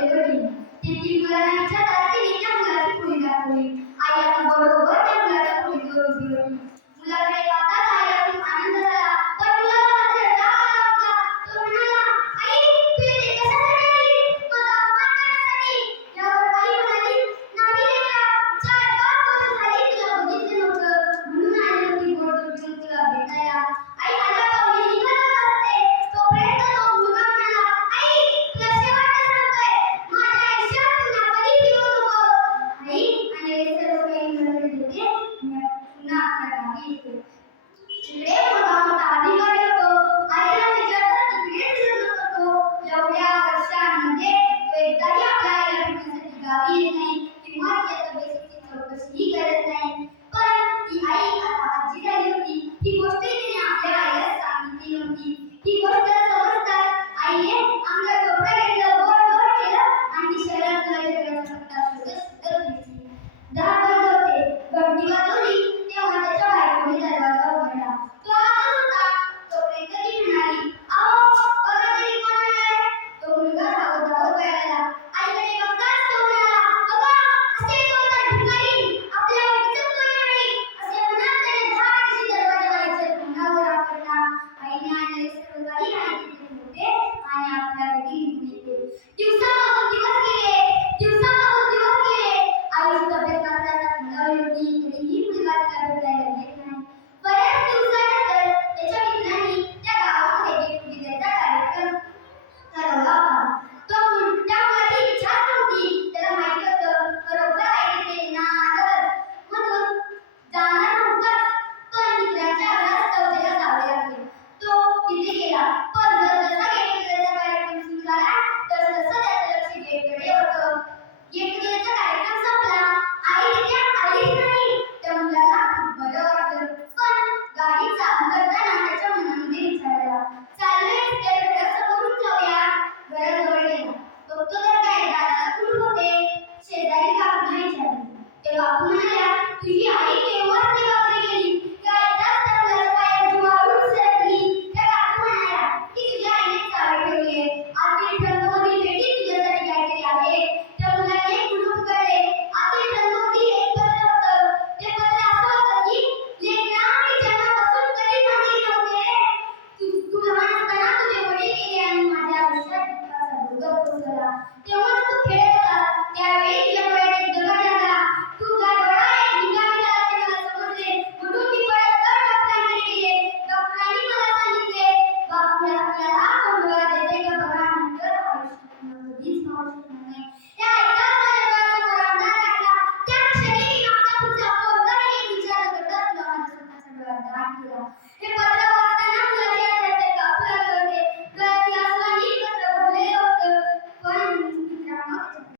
এলোহি তিনটি গুলা ইচ্ছা Abdullah.